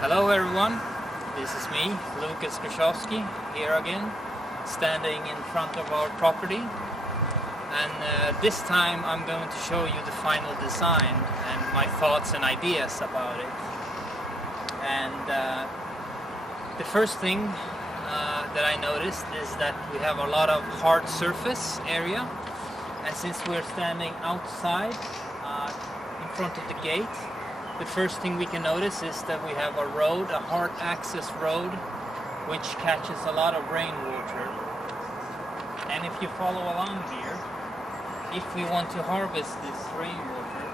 Hello everyone, this is me, Lucas Krzyzowski, here again, standing in front of our property. And this time I'm going to show you the final design and my thoughts and ideas about it. And the first thing that I noticed is that we have a lot of hard surface area. And since we're standing outside in front of the gate, the first thing we can notice is that we have a road, a hard access road, which catches a lot of rainwater. And if you follow along here, if we want to harvest this rainwater,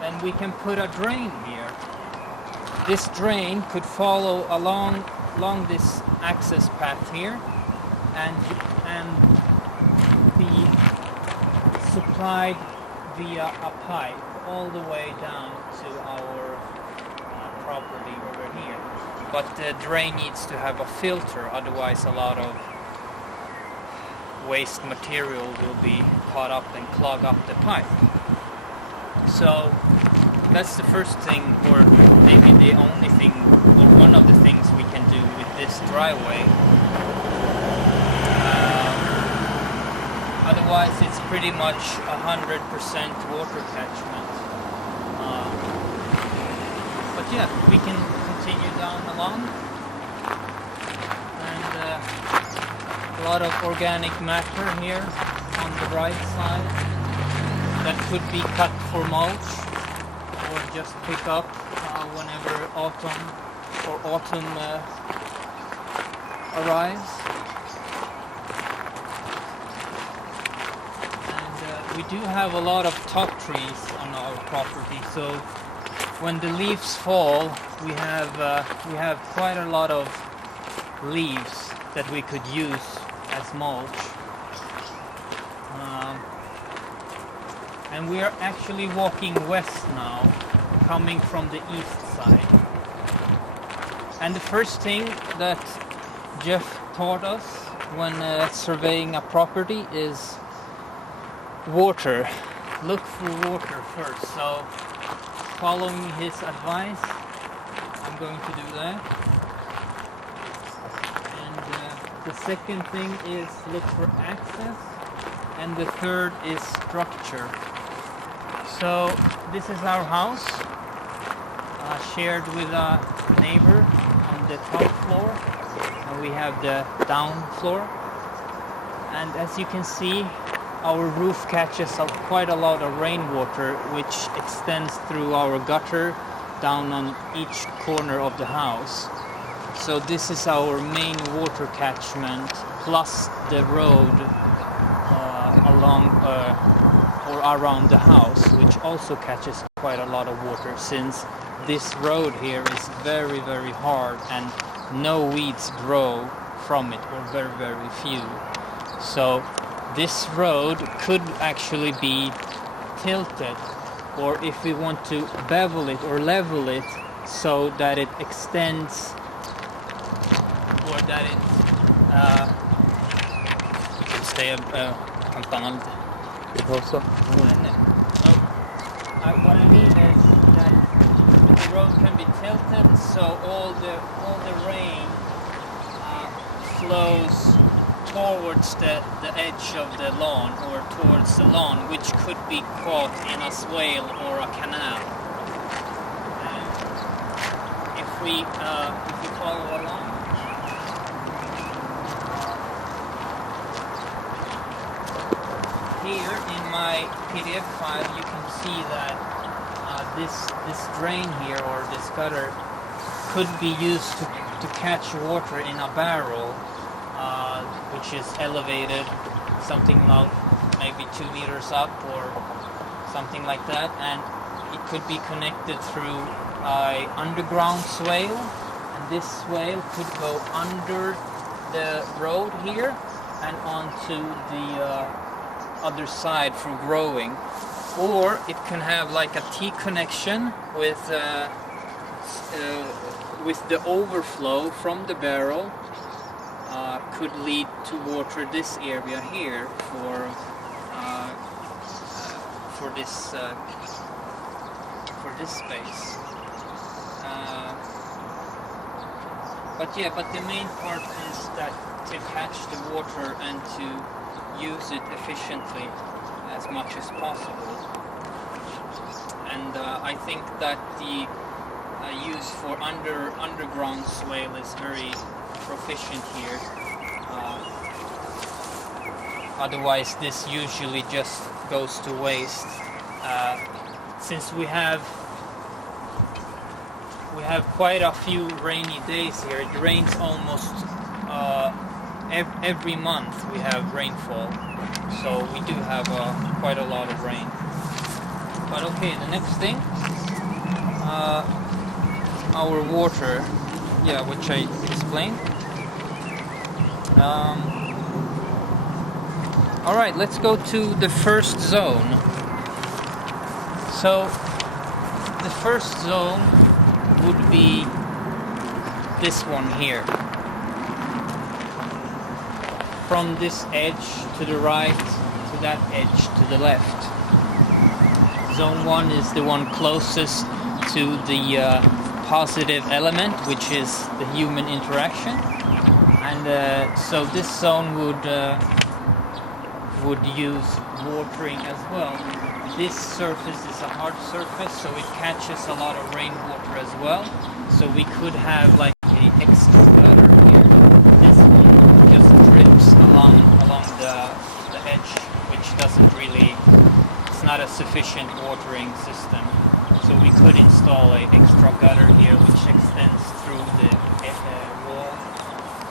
then we can put a drain here. This drain could follow along this access path here and be supplied via a pipe all the way down to our property over here. But the drain needs to have a filter, otherwise a lot of waste material will be caught up and clog up the pipe. So that's the first thing, or maybe the only thing, or one of the things we can do with this driveway. Otherwise it's pretty much 100% water catchment. But yeah, we can continue down along. And a lot of organic matter here on the right side that could be cut for mulch or just pick up whenever autumn arrives. And we do have a lot of top trees on our property, so when the leaves fall, we have quite a lot of leaves that we could use as mulch. And we are actually walking west now, coming from the east side. And the first thing that Jeff taught us when surveying a property is water. Look for water first. So following his advice, I'm going to do that. And the second thing is look for access. And the third is structure. So this is our house, shared with a neighbor on the top floor, and we have the down floor. And as you can see, our roof catches quite a lot of rainwater, which extends through our gutter down on each corner of the house. So this is our main water catchment, plus the road along or around the house, which also catches quite a lot of water, since this road here is very, very hard and no weeds grow from it, or very, very few. So this road could actually be tilted, or if we want to bevel it or level it so that it extends, or that it what I mean is that the road can be tilted, so all the rain flows towards the edge of the lawn, or towards the lawn, which could be caught in a swale or a canal. And if we follow along, here in my PDF file you can see that this drain here, or this gutter, could be used to catch water in a barrel, which is elevated something like maybe 2 meters up or something like that, and it could be connected through an underground swale, and this swale could go under the road here and onto the other side for growing, or it can have like a T connection with the overflow from the barrel, could lead to water this area here for for this space. But the main part is that to catch the water and to use it efficiently as much as possible. And I think that the use for underground swale is very proficient here. Otherwise, this usually just goes to waste. Since we have quite a few rainy days here. It rains almost every month. We have rainfall, so we do have quite a lot of rain. But okay, the next thing, our water, which I explained. All right, let's go to the first zone. So the first zone would be this one here. From this edge to the right to that edge to the left. Zone 1 is the one closest to the positive element, which is the human interaction. And so this zone would use watering as well. This surface is a hard surface, so it catches a lot of rainwater as well. So we could have like an extra gutter here. This one just drips along the edge, which doesn't really, it's not a sufficient watering system. So we could install an extra gutter here, which extends through the wall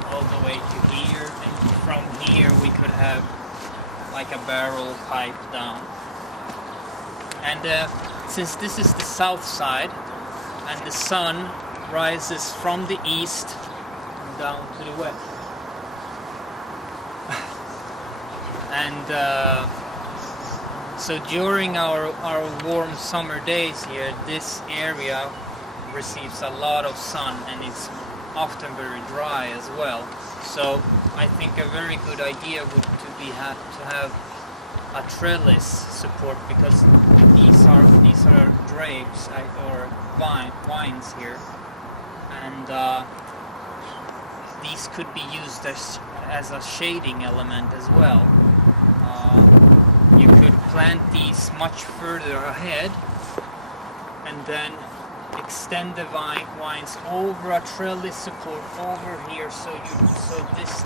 all the way to here. And from here we could have like a barrel pipe down. And since this is the south side and the sun rises from the east down to the west, and so during our warm summer days here, this area receives a lot of sun and it's often very dry as well. So I think a very good idea would to have a trellis support, because these are drapes or vines here, and these could be used as a shading element as well. You could plant these much further ahead and then extend the vines over a trellis support over here, so this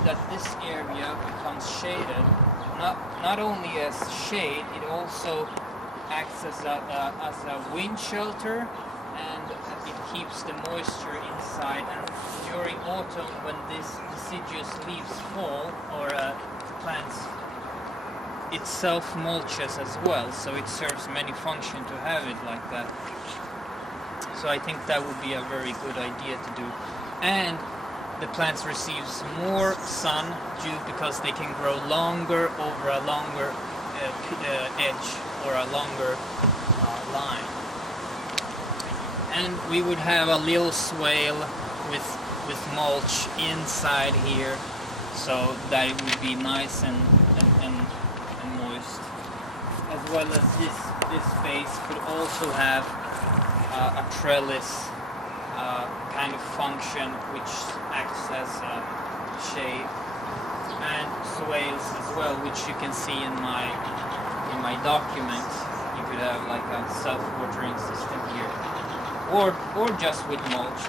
area becomes shaded. Not only as shade, it also acts as a wind shelter, and it keeps the moisture inside. And during autumn, when these deciduous leaves fall, or the plants itself mulches as well, so it serves many functions to have it like that. So I think that would be a very good idea to do. And the plants receives more sun because they can grow longer over a longer edge or a longer line. And we would have a little swale with mulch inside here, so that it would be nice and moist. As well as this space could also have a trellis kind of function, which acts as a shade, and swales as well, which you can see in my document. You could have like a self-watering system here, or just with mulch.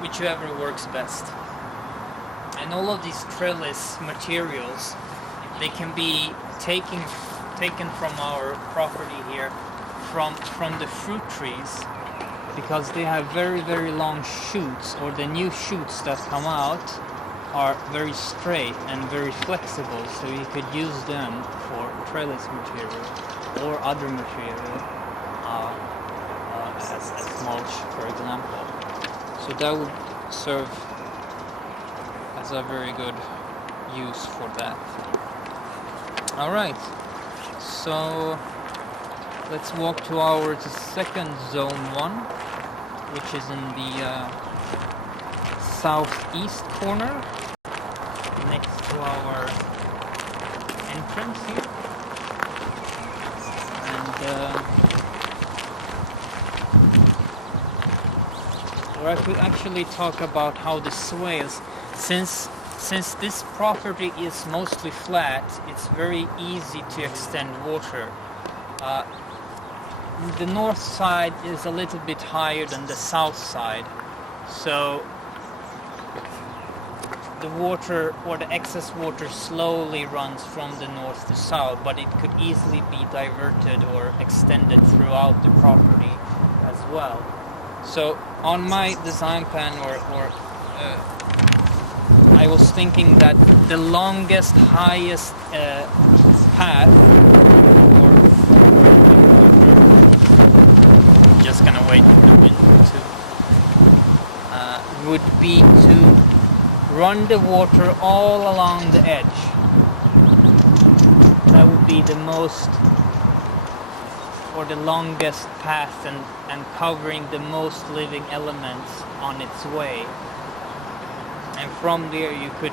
Whichever works best. And all of these trellis materials, they can be taken from our property here, from the fruit trees, because they have very, very long shoots, or the new shoots that come out are very straight and very flexible, so you could use them for trellis material or other material as mulch, for example. So that would serve as a very good use for that. Alright, so let's walk to our second zone 1, which is in the southeast corner, next to our entrance here. And or I could actually talk about how the swales, since this property is mostly flat, it's very easy to extend water. The north side is a little bit higher than the south side, so the water or the excess water slowly runs from the north to south, but it could easily be diverted or extended throughout the property as well. So on my design plan, I was thinking that the longest, highest path, or I'm just gonna wait for the wind to, would be to run the water all along the edge. That would be the most, or the longest path, and covering the most living elements on its way. And from there you could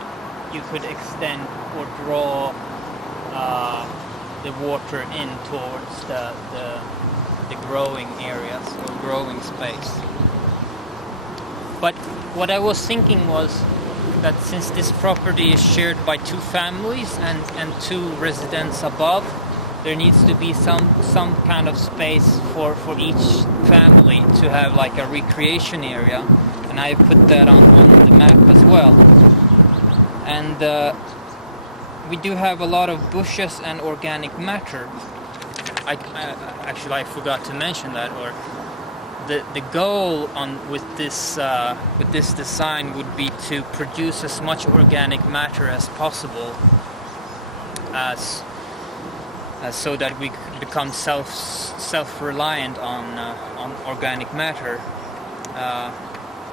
extend or draw the water in towards the growing areas or growing space. But what I was thinking was that since this property is shared by 2 families and 2 residents above, there needs to be some kind of space for each family to have like a recreation area, and I put that on the map as well. And we do have a lot of bushes and organic matter. I forgot to mention that, or the goal with this design would be to produce as much organic matter as possible, so that we could become self-reliant on organic matter,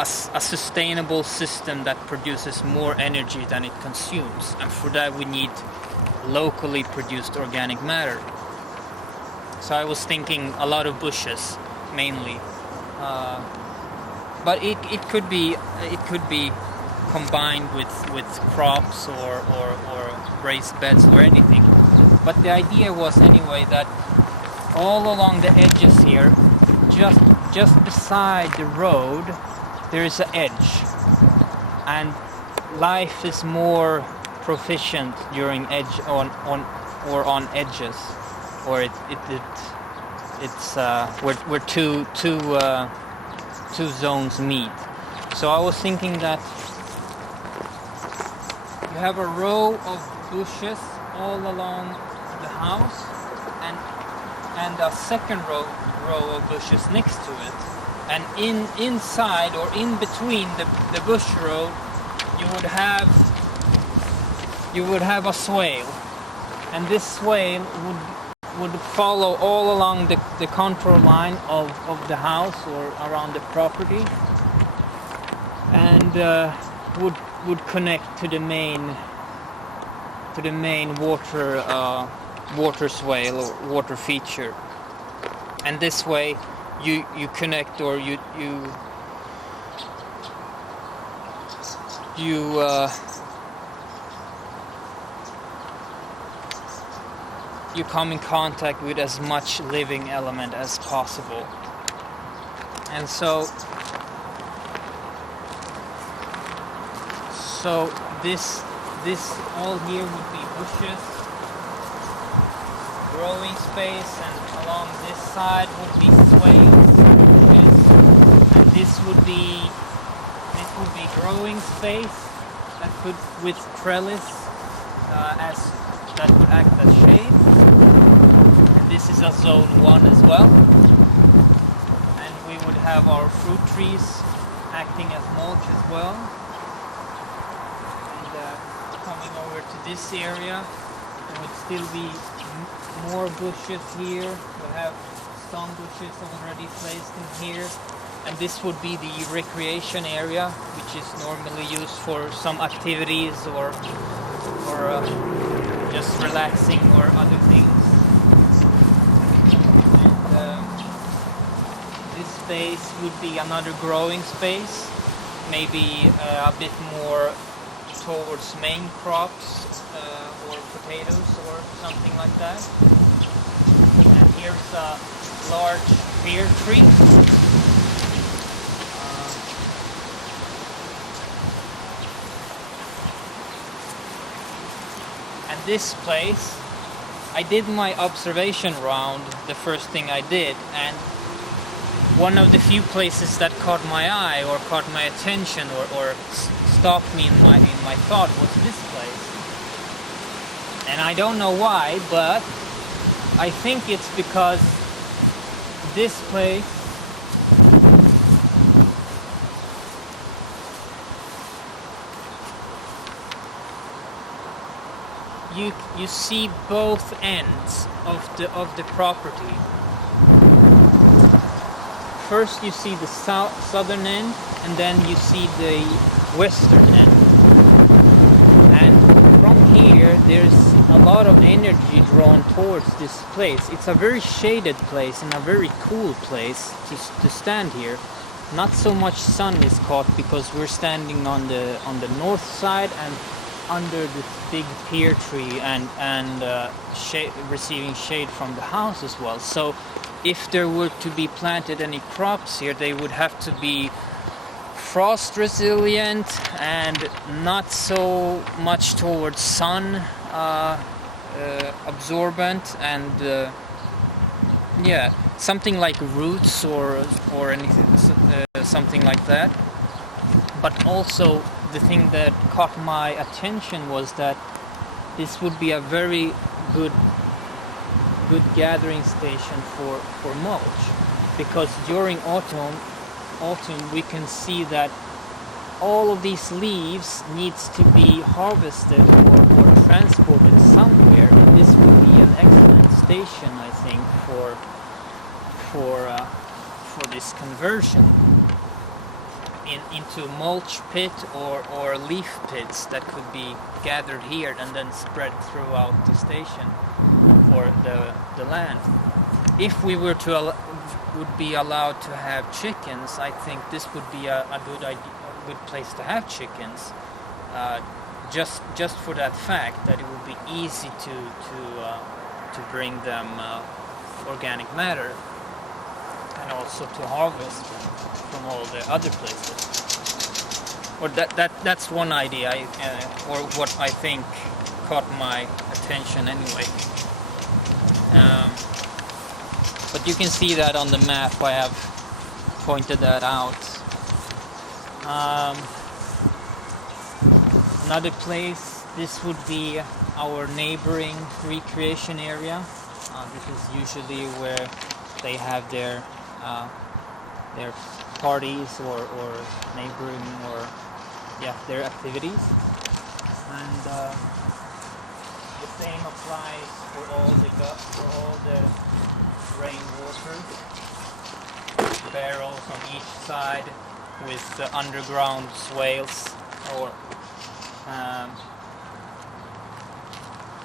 a sustainable system that produces more energy than it consumes, and for that we need locally produced organic matter. So I was thinking a lot of bushes mainly, but it could be combined with crops or raised beds or anything. But the idea was anyway that all along the edges here, just beside the road, there is an edge, and life is more proficient during on edges, or it's where two zones meet. So I was thinking that you have a row of bushes all along the house, and a second row of bushes next to it, and inside or in between the bush row you would have a swale, and this swale would follow all along the contour line of the house or around the property, and would connect to the main water swale or water feature. And this way you connect, or you come in contact with as much living element as possible. And so this all here would be bushes, growing space, and along this side would be swales, bushes, and this would be growing space that could, with trellis, that would act as shade. And this is a zone 1 as well, and we would have our fruit trees acting as mulch as well. Coming over to this area, there would still be more bushes here. We have some bushes already placed in here, and this would be the recreation area, which is normally used for some activities or just relaxing or other things. And this space would be another growing space, maybe a bit more towards main crops, or either potatoes or something like that. And here's a large pear tree. And this place, I did my observation round, the first thing I did, and one of the few places that caught my eye or caught my attention or stopped me in my thought was this place. And I don't know why, but I think it's because this place you see both ends of the property. First you see the southern end, and then you see the western end. And from here there's a lot of energy drawn towards this place. It's a very shaded place and a very cool place to stand here. Not so much sun is caught because we're standing on the north side and under this big pear tree and receiving shade from the house as well. So if there were to be planted any crops here, they would have to be frost resilient and not so much towards sun absorbent, and yeah, something like roots or anything, something like that. But also the thing that caught my attention was that this would be a very good gathering station for mulch, because during autumn we can see that all of these leaves needs to be harvested or transported somewhere, and this would be an excellent station, I think, for this conversion into mulch pit or leaf pits that could be gathered here and then spread throughout the station or the land. If we would be allowed to have chickens, I think this would be a good place to have chickens. Just for that fact that it would be easy to bring them organic matter, and also to harvest from all the other places. Or that's one idea, or what I think caught my attention anyway. But you can see that on the map. I have pointed that out. Another place, this would be our neighboring recreation area. This is usually where they have their parties or neighboring or their activities. And the same applies for all the rainwater barrels on each side with the underground swales, or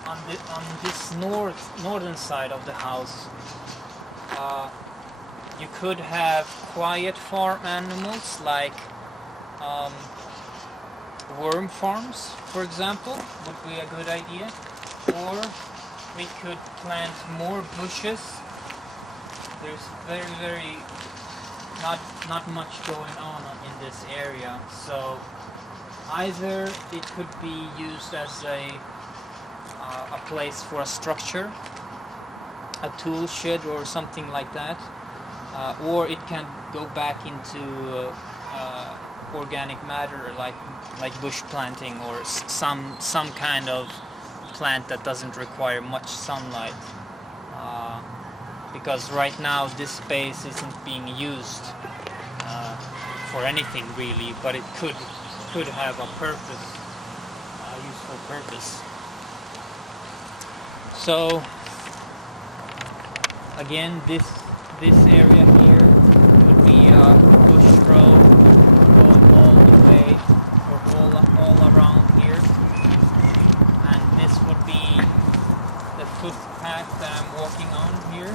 on this northern side of the house you could have quiet farm animals like worm farms, for example, would be a good idea. Or we could plant more bushes. There's very not much going on in this area, so either it could be used as a place for a structure, a tool shed or something like that, or it can go back into organic matter, like bush planting or some kind of plant that doesn't require much sunlight, because right now this space isn't being used for anything really, but it could have a purpose, a useful purpose. So again, this area here would be a bush road going all the way or all around here, and this would be the footpath that I'm walking on here.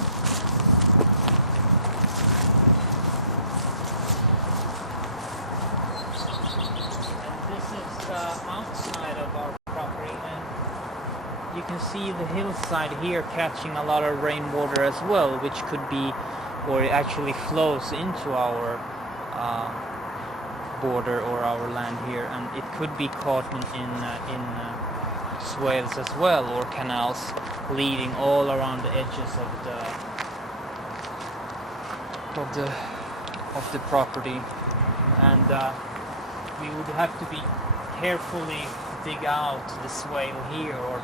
And this is outside of our property, and you can see the hillside here catching a lot of rainwater as well, which could be, or it actually flows into our border or our land here, and it could be caught in swales as well, or canals leading all around the edges of the property, and we would have to be carefully dig out the swale here, or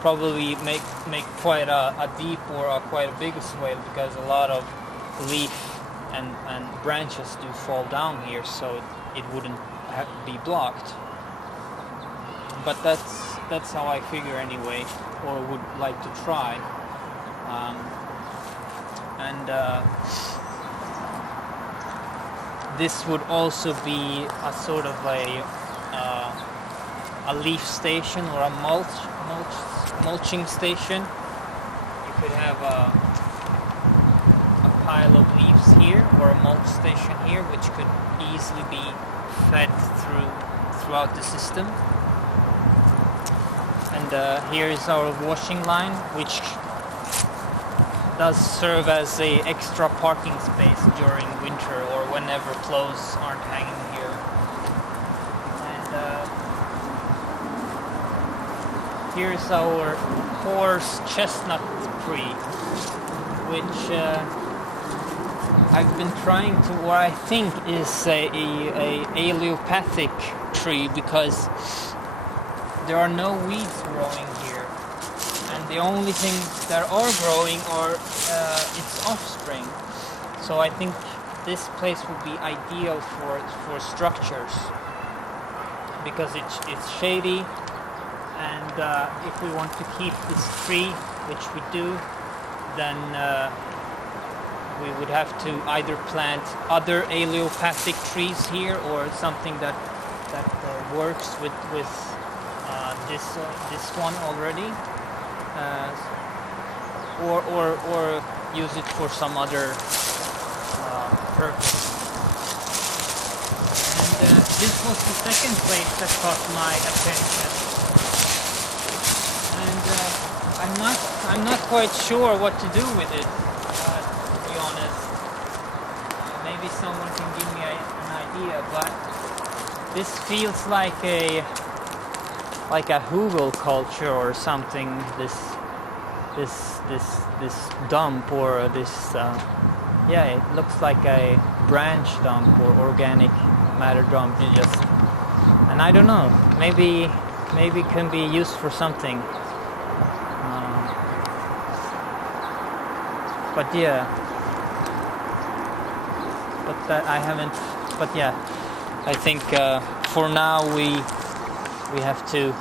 probably make quite a deep or quite a big swale, because a lot of leaf and branches do fall down here, so it wouldn't be blocked. But that's how I figure anyway, or would like to try. This would also be a sort of a leaf station, or a mulching station. You could have a pile of leaves here, or a mulch station here, which could easily be fed throughout the system. And here is our washing line, which does serve as a extra parking space during winter, or whenever clothes aren't hanging here. And here's our horse chestnut tree, which I've been trying to, what I think is a allelopathic tree, because there are no weeds growing here, and the only things that are growing are its offspring. So I think this place would be ideal for structures, because it's shady, and if we want to keep this tree, which we do, then we would have to either plant other allelopathic trees here, or something that works with this one already, or use it for some other purpose. And this was the second place that caught my attention, and I'm not quite sure what to do with it. To be honest, maybe someone can give me an idea, but this feels like a hugel culture or something. This dump, or this yeah, it looks like a branch dump or organic matter dump. And I don't know, maybe it can be used for something. But yeah, but that I haven't. But yeah, I think for now we have to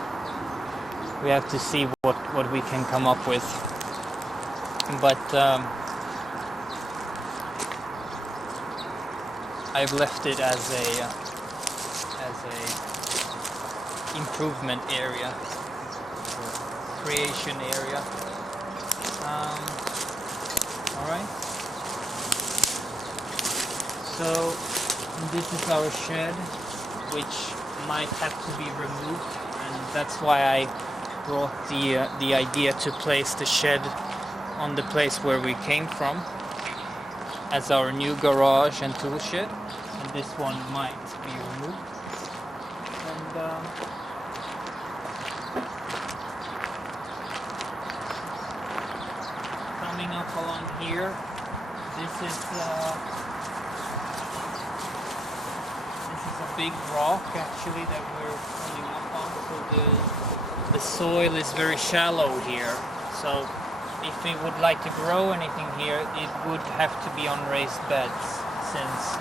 see what we can come up with. But I've left it as a improvement area, creation area. All right. So this is our shed, which might have to be removed, and that's why I brought the idea to place the shed on the place where we came from as our new garage and tool shed, and this one might be removed. And coming up along here, this is a big rock actually that we're coming up on, so the soil is very shallow here. So if we would like to grow anything here, it would have to be on raised beds, since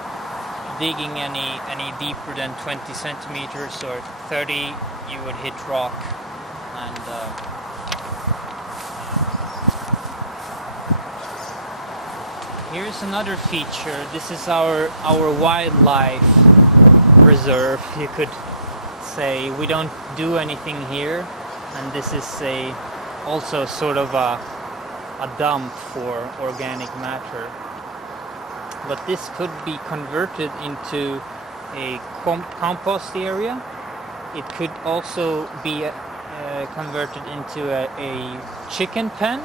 digging any deeper than 20 centimeters or 30, you would hit rock. And here's another feature. This is our wildlife reserve, you could say. We don't do anything here, and this is also sort of a dump for organic matter. But this could be converted into a compost area, It could also be converted into a chicken pen,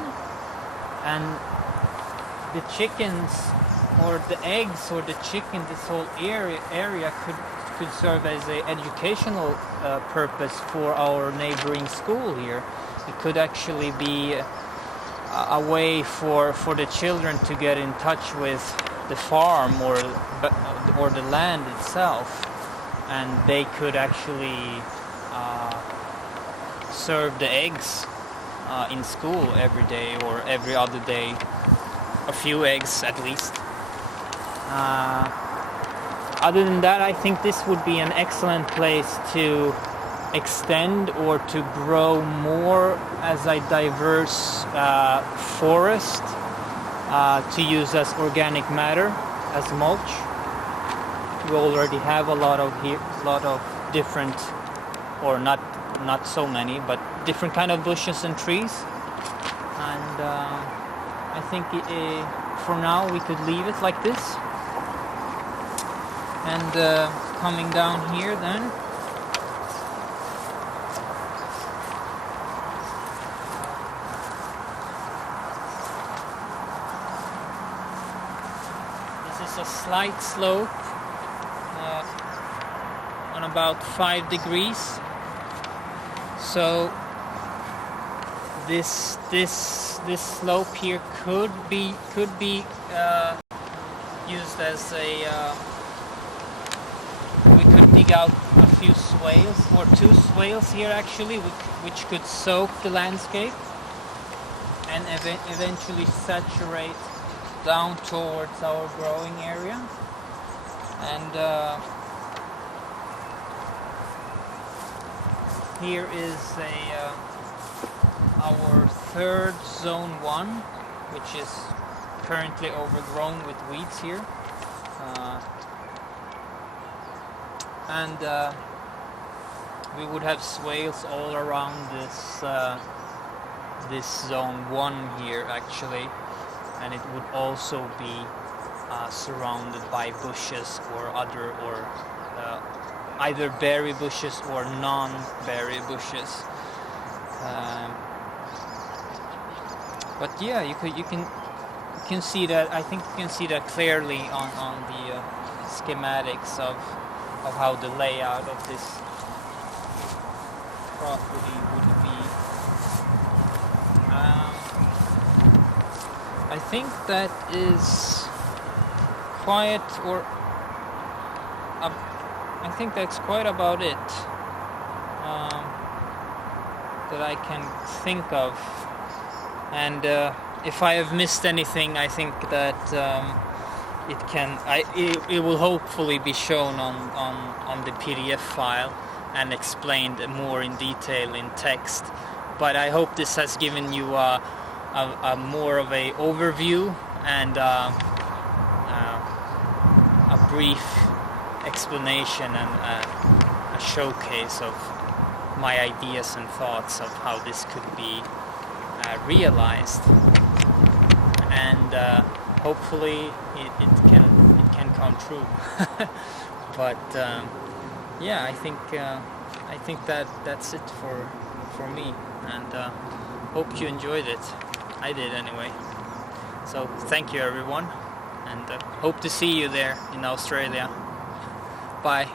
and the chickens or the eggs or the chicken, this whole area could serve as an educational purpose for our neighboring school here. It could actually be a way for the children to get in touch with the farm or the land itself, and they could actually serve the eggs in school every day or every other day, a few eggs at least. Other than that, I think this would be an excellent place to extend or to grow more as a diverse forest to use as organic matter, as mulch. We already have a lot of different, or not so many, but different kind of bushes and trees. And I think for now we could leave it like this. And coming down here then, this is a slight slope on about 5 degrees. So this slope here could be used as a we could dig out a few swales, or 2 swales here actually, which could soak the landscape and eventually saturate down towards our growing area. And here is our third zone 1, which is currently overgrown with weeds here. And we would have swales all around this zone 1 here actually, and it would also be surrounded by bushes or either berry bushes or non-berry bushes. But yeah, you can see that. I think you can see that clearly on the schematics of how the layout of this property would be. I think that is quite, or I think that's quite about it that I can think of. And if I have missed anything, I think that it will hopefully be shown on the PDF file and explained more in detail in text. But I hope this has given you a more of a overview and a brief explanation and a showcase of my ideas and thoughts of how this could be realized, and hopefully it can come true. But yeah, I think that's it for me, and hope you enjoyed it. I did anyway. So thank you everyone, and hope to see you there in Australia. Bye.